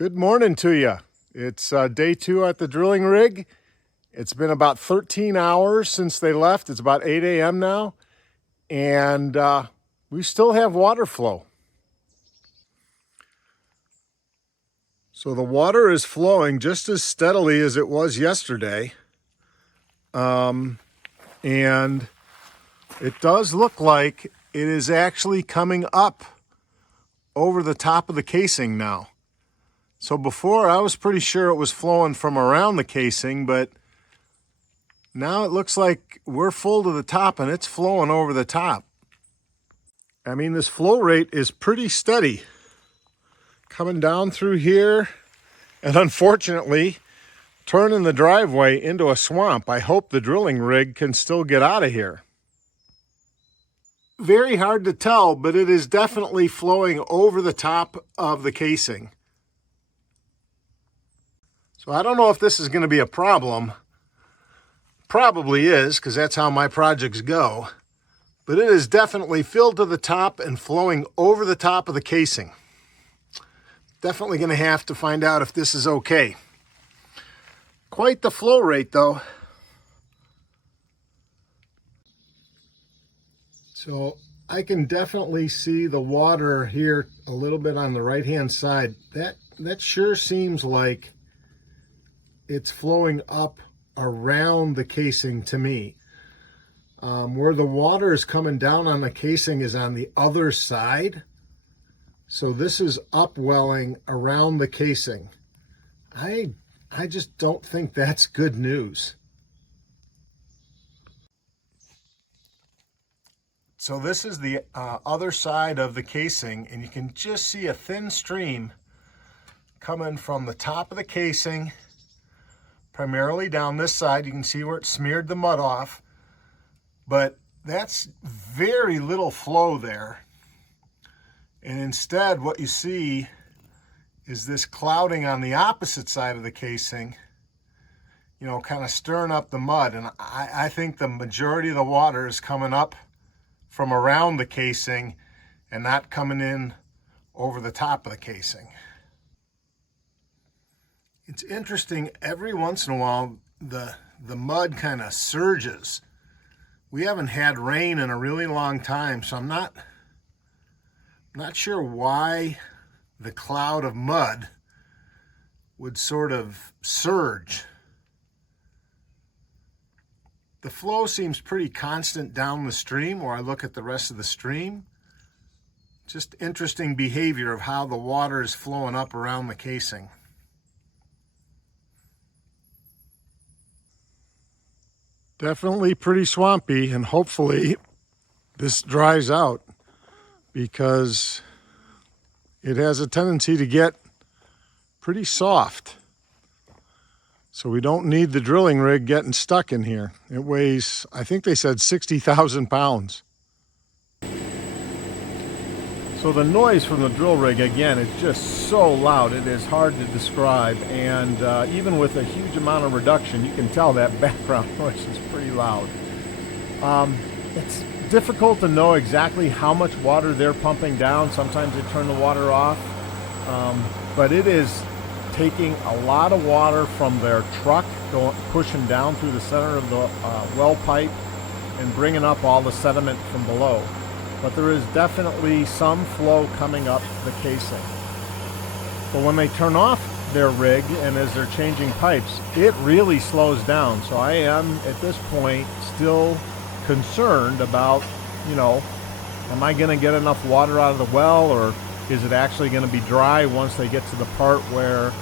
Good morning to you. It's day 2 at the drilling rig. It's been about 13 hours since they left. It's about 8 a.m. now, and we still have water flow. So the water is flowing just as steadily as it was yesterday. And it does look like it is actually coming up over the top of the casing now. So before I was pretty sure it was flowing from around the casing, but now it looks like we're full to the top and it's flowing over the top. I mean, this flow rate is pretty steady. Coming down through here and unfortunately turning the driveway into a swamp. I hope the drilling rig can still get out of here. Very hard to tell, but it is definitely flowing over the top of the casing. So I don't know if this is going to be a problem. Probably is, because that's how my projects go. But it is definitely filled to the top and flowing over the top of the casing. Definitely going to have to find out if this is okay. Quite the flow rate though. So I can definitely see the water here a little bit on the right hand side. That sure seems like it's flowing up around the casing to me. Where the water is coming down on the casing is on the other side. So this is upwelling around the casing. I just don't think that's good news. So this is the other side of the casing, and you can just see a thin stream coming from the top of the casing, primarily down this side. You can see where it smeared the mud off, but that's very little flow there. And instead what you see is this clouding on the opposite side of the casing, you know, kind of stirring up the mud. And I think the majority of the water is coming up from around the casing and not coming in over the top of the casing. It's interesting, every once in a while the mud kind of surges. We haven't had rain in a really long time, so I'm not sure why the cloud of mud would sort of surge. The flow seems pretty constant down the stream, or I look at the rest of the stream. Just interesting behavior of how the water is flowing up around the casing. Definitely pretty swampy, and hopefully this dries out, because it has a tendency to get pretty soft. So we don't need the drilling rig getting stuck in here. It weighs, I think they said 60,000 pounds. So the noise from the drill rig, again, is just so loud, it is hard to describe. And even with a huge amount of reduction, you can tell that background noise is pretty loud. It's difficult to know exactly how much water they're pumping down. Sometimes they turn the water off, but it is taking a lot of water from their truck, pushing down through the center of the well pipe and bringing up all the sediment from below. But there is definitely some flow coming up the casing. But when they turn off their rig and as they're changing pipes, it really slows down. So I am at this point still concerned about, you know, am I going to get enough water out of the well, or is it actually going to be dry once they get to the part where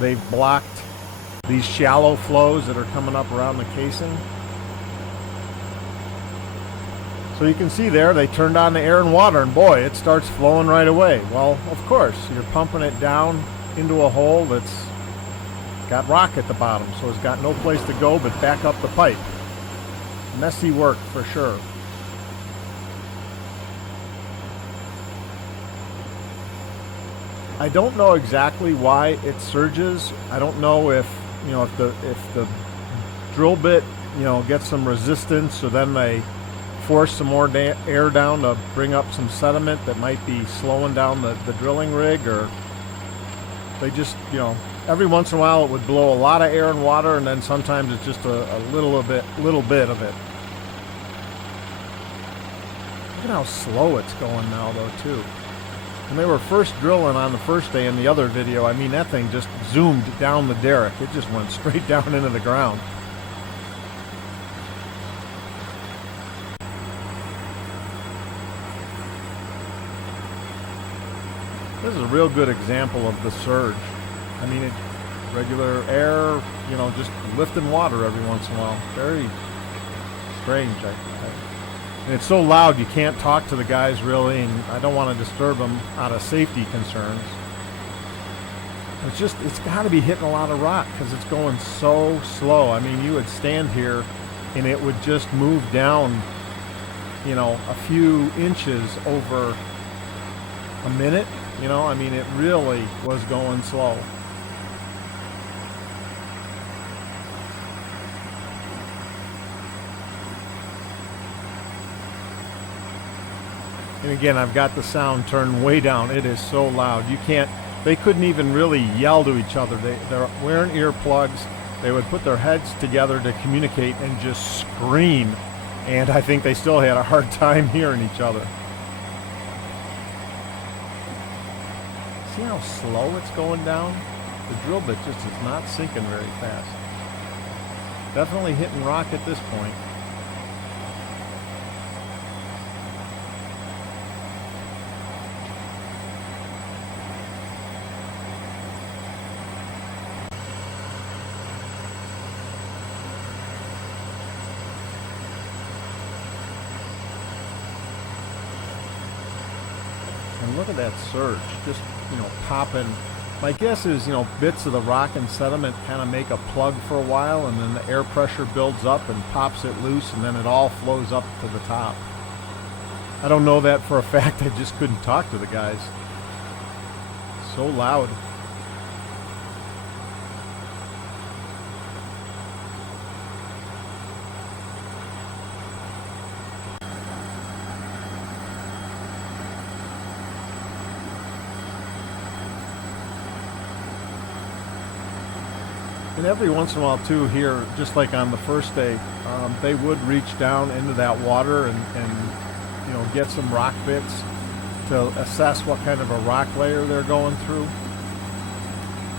they've blocked these shallow flows that are coming up around the casing? So you can see there, they turned on the air and water, and boy, it starts flowing right away. Well, of course, you're pumping it down into a hole that's got rock at the bottom, so it's got no place to go but back up the pipe. Messy work for sure. I don't know exactly why it surges. I don't know if, you know, if the drill bit, you know, gets some resistance, so then they force some more air down to bring up some sediment that might be slowing down the drilling rig, or They just, you know, every once in a while it would blow a lot of air and water, and then sometimes it's just a little bit of it. Look at how slow it's going now, though, too. When they were first drilling on the first day in the other video, I mean, that thing just zoomed down the derrick. It just went straight down into the ground. This is a real good example of the surge. I mean, regular air, you know, just lifting water every once in a while. Very strange. And it's so loud you can't talk to the guys really, and I don't want to disturb them out of safety concerns. It's got to be hitting a lot of rock because it's going so slow. I mean, you would stand here and it would just move down, you know, a few inches over a minute. You know, I mean, it really was going slow. And again, I've got the sound turned way down. It is so loud. They couldn't even really yell to each other. They're wearing earplugs. They would put their heads together to communicate and just scream. And I think they still had a hard time hearing each other. See how slow it's going down? The drill bit just is not sinking very fast. Definitely hitting rock at this point. And look at that surge, just, you know, popping. My guess is, you know, bits of the rock and sediment kind of make a plug for a while, and then the air pressure builds up and pops it loose, and then it all flows up to the top. I don't know that for a fact. I just couldn't talk to the guys. So loud. And every once in a while too here, just like on the first day, they would reach down into that water and you know, get some rock bits to assess what kind of a rock layer they're going through.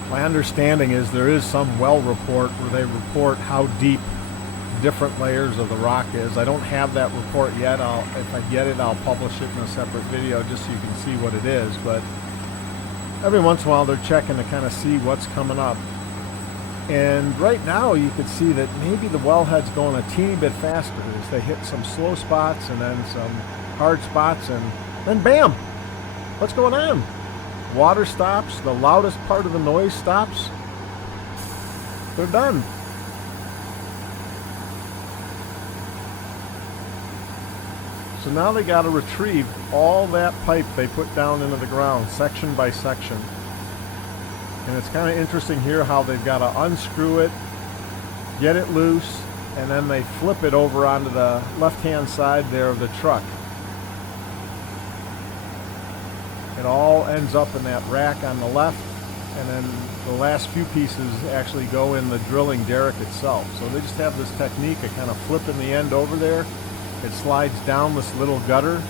My understanding is there is some well report where they report how deep different layers of the rock is. I don't have that report yet. If I get it, I'll publish it in a separate video just so you can see what it is. But every once in a while they're checking to kind of see what's coming up. And right now you could see that maybe the wellhead's going a teeny bit faster as they hit some slow spots and then some hard spots, and then bam! What's going on? Water stops, the loudest part of the noise stops. They're done. So now they got to retrieve all that pipe they put down into the ground, section by section. And it's kind of interesting here how they've got to unscrew it, get it loose, and then they flip it over onto the left-hand side there of the truck. It all ends up in that rack on the left, and then the last few pieces actually go in the drilling derrick itself. So they just have this technique of kind of flipping the end over there. It slides down this little gutter,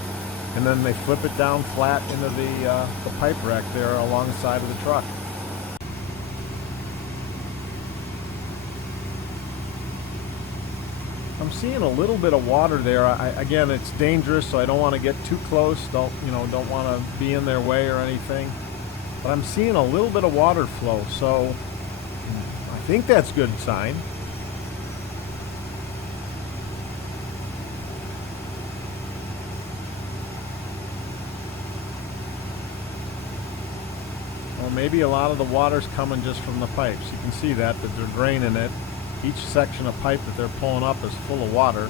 and then they flip it down flat into the pipe rack there along the side of the truck. I'm seeing a little bit of water there. Again, it's dangerous, so I don't want to get too close. Don't want to be in their way or anything. But I'm seeing a little bit of water flow, so I think that's a good sign. Well, maybe a lot of the water's coming just from the pipes. You can see that they're draining it. Each section of pipe that they're pulling up is full of water,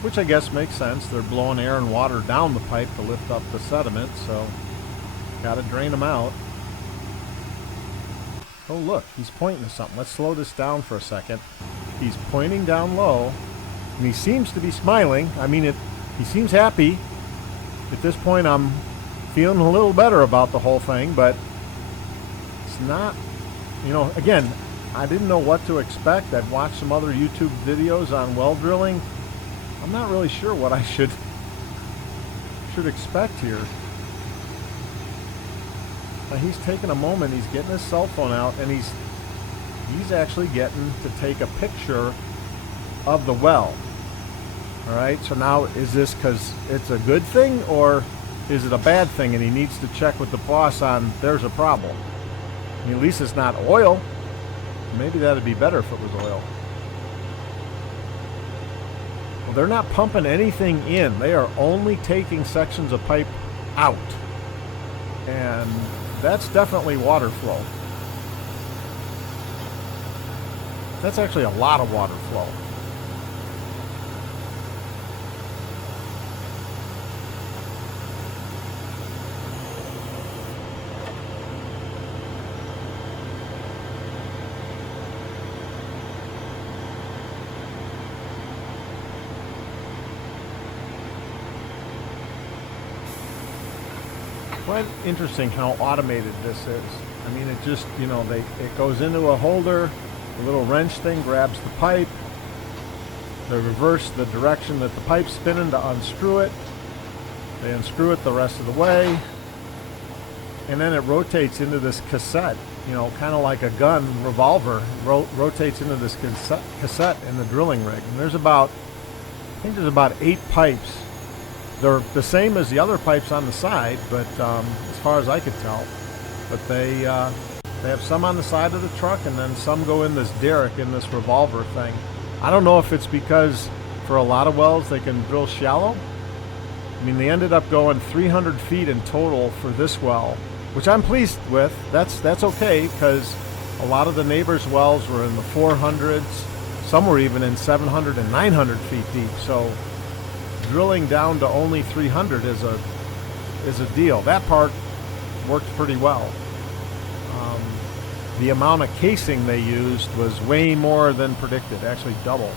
which I guess makes sense. They're blowing air and water down the pipe to lift up the sediment, so got to drain them out. Oh look, he's pointing to something. Let's slow this down for a second. He's pointing down low, and he seems to be smiling. I mean, he seems happy. At this point, I'm feeling a little better about the whole thing, but not, you know, again, I didn't know what to expect. I'd watched some other YouTube videos on well drilling. I'm not really sure what I should expect here. Now he's taking a moment, he's getting his cell phone out, and he's actually getting to take a picture of the well. All right, so now is this because it's a good thing, or is it a bad thing and he needs to check with the boss on there's a problem? I mean, at least it's not oil. Maybe that'd be better if it was oil. Well, they're not pumping anything in. They are only taking sections of pipe out. And that's definitely water flow. That's actually a lot of water flow. Quite interesting how automated this is. I mean, it just, you know, it goes into a holder, the little wrench thing grabs the pipe, they reverse the direction that the pipe's spinning to unscrew it, they unscrew it the rest of the way, and then it rotates into this cassette, you know, kind of like a gun revolver, rotates into this cassette in the drilling rig. And there's about, I think there's about 8 pipes. They're the same as the other pipes on the side, but as far as I could tell. But they have some on the side of the truck, and then some go in this derrick, in this revolver thing. I don't know if it's because for a lot of wells they can drill shallow. I mean, they ended up going 300 feet in total for this well, which I'm pleased with. That's okay, because a lot of the neighbors' wells were in the 400s. Some were even in 700 and 900 feet deep. So drilling down to only 300 is a deal. That part worked pretty well. The amount of casing they used was way more than predicted, actually double.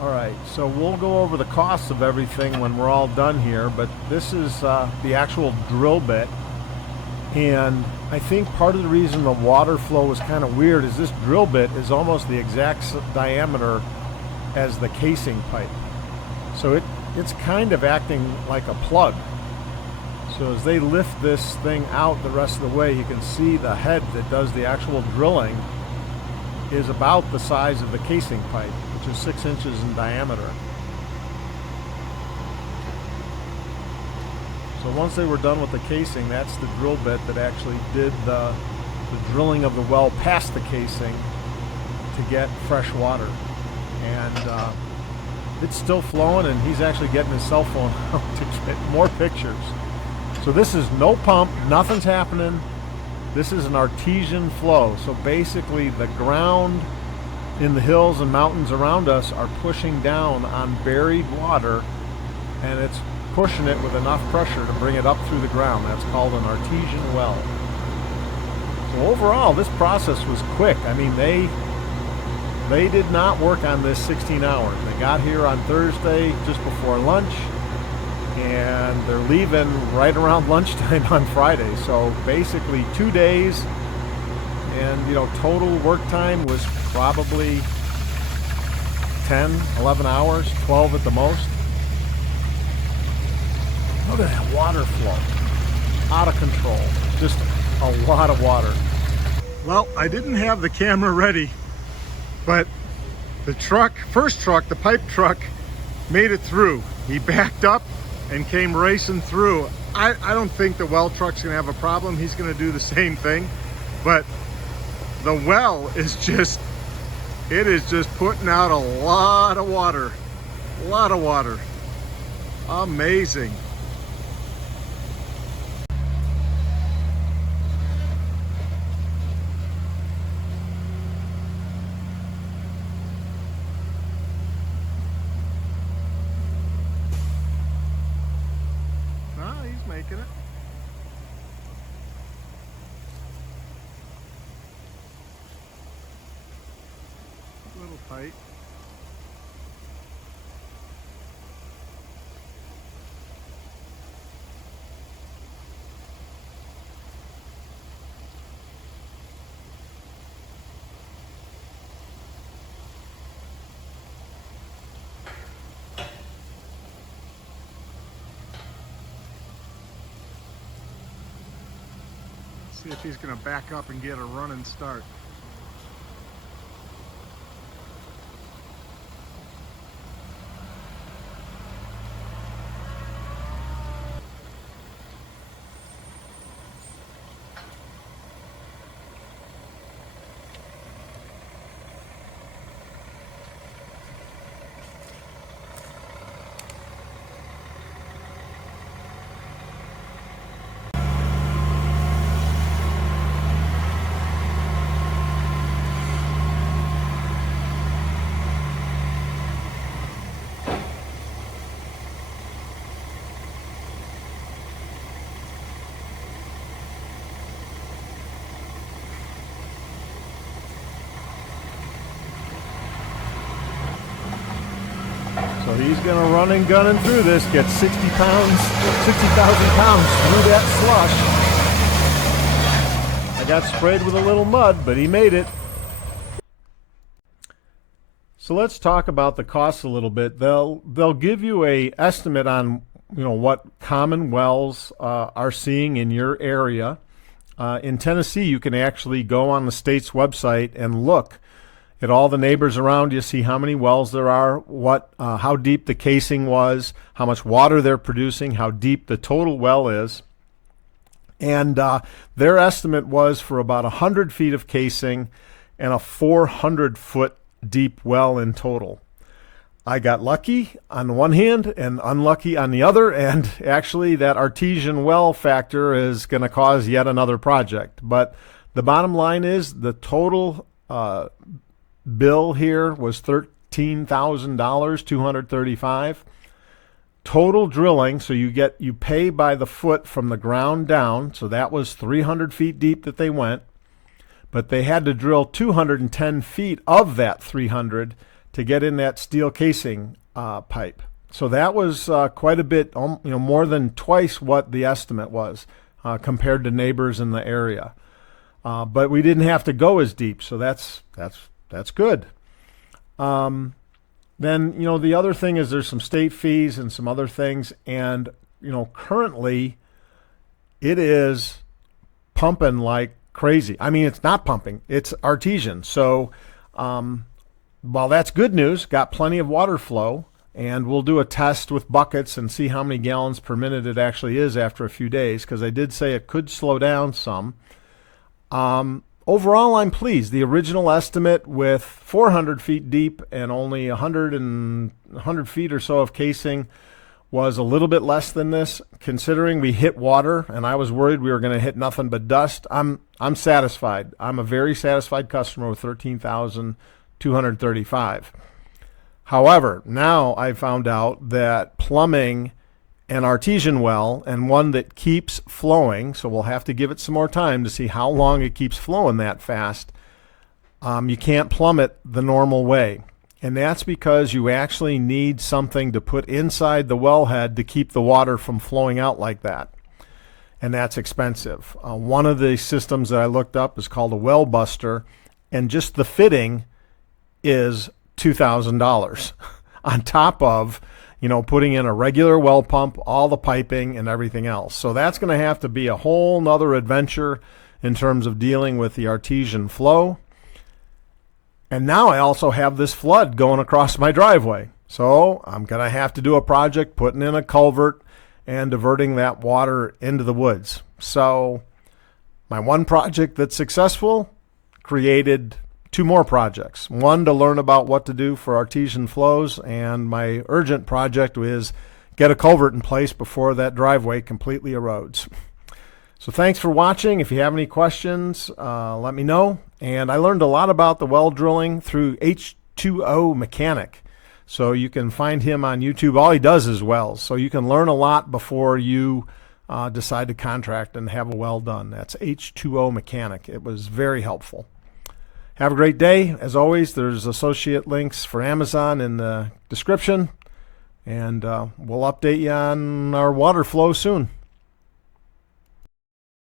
All right, so we'll go over the costs of everything when we're all done here, but this is the actual drill bit. And I think part of the reason the water flow was kind of weird is this drill bit is almost the exact diameter as the casing pipe. So it's kind of acting like a plug. So as they lift this thing out the rest of the way, you can see the head that does the actual drilling is about the size of the casing pipe, which is 6 inches in diameter. So once they were done with the casing, that's the drill bit that actually did the drilling of the well past the casing to get fresh water. And it's still flowing, and he's actually getting his cell phone out to get more pictures. So this is no pump, nothing's happening. This is an artesian flow. So basically the ground in the hills and mountains around us are pushing down on buried water, and it's pushing it with enough pressure to bring it up through the ground. That's called an artesian well. So overall, this process was quick. I mean, they did not work on this 16 hours. They got here on Thursday just before lunch, and they're leaving right around lunchtime on Friday. So basically 2 days, and you know, total work time was probably 10, 11 hours, 12 at the most. Look at that water flow. Out of control. Just a lot of water. Well, I didn't have the camera ready, but the truck, first truck, the pipe truck, made it through. He backed up and came racing through. I don't think the well truck's gonna have a problem. He's gonna do the same thing, but the well is just, it is just putting out a lot of water. A lot of water. Amazing. He's making it. A little tight. See if he's going to back up and get a running start. So he's going to run and gun through this, get 60,000 pounds through that slush. I got sprayed with a little mud, but he made it. So let's talk about the costs a little bit. They'll give you a estimate on what common wells are seeing in your area. In Tennessee, you can actually go on the state's website and look at all the neighbors around you, see how many wells there are, how deep the casing was, how much water they're producing, how deep the total well is. And their estimate was for about 100 feet of casing and a 400-foot deep well in total. I got lucky on the one hand and unlucky on the other, and actually that artesian well factor is going to cause yet another project. But the bottom line is the total bill here was $13,000, $235. Total drilling, so you pay by the foot from the ground down, so that was 300 feet deep that they went, but they had to drill 210 feet of that 300 to get in that steel casing pipe. So that was quite a bit, more than twice what the estimate was compared to neighbors in the area. But we didn't have to go as deep, so that's good. Then, the other thing is there's some state fees and some other things. And, currently it is pumping like crazy. I mean, it's not pumping, it's artesian. So, while that's good news, got plenty of water flow, and we'll do a test with buckets and see how many gallons per minute it actually is after a few days, because I did say it could slow down some. Overall, I'm pleased. The original estimate with 400 feet deep and only 100 feet or so of casing was a little bit less than this, considering we hit water, and I was worried we were going to hit nothing but dust. I'm satisfied. I'm a very satisfied customer with $13,235. However, now I found out that plumbing an artesian well, and one that keeps flowing, so we'll have to give it some more time to see how long it keeps flowing that fast. You can't plumb it the normal way, and that's because you actually need something to put inside the wellhead to keep the water from flowing out like that, and that's expensive. One of the systems that I looked up is called a well buster, and just the fitting is $2,000 on top of putting in a regular well pump, all the piping and everything else. So that's going to have to be a whole nother adventure in terms of dealing with the artesian flow. And now I also have this flood going across my driveway. So I'm going to have to do a project putting in a culvert and diverting that water into the woods. So my one project that's successful created two more projects. One to learn about what to do for artesian flows, and my urgent project is get a culvert in place before that driveway completely erodes. So thanks for watching. If you have any questions, let me know. And I learned a lot about the well drilling through H2O Mechanic. So you can find him on YouTube. All he does is wells. So you can learn a lot before you decide to contract and have a well done. That's H2O Mechanic. It was very helpful. Have a great day. As always, there's associate links for Amazon in the description, and we'll update you on our water flow soon.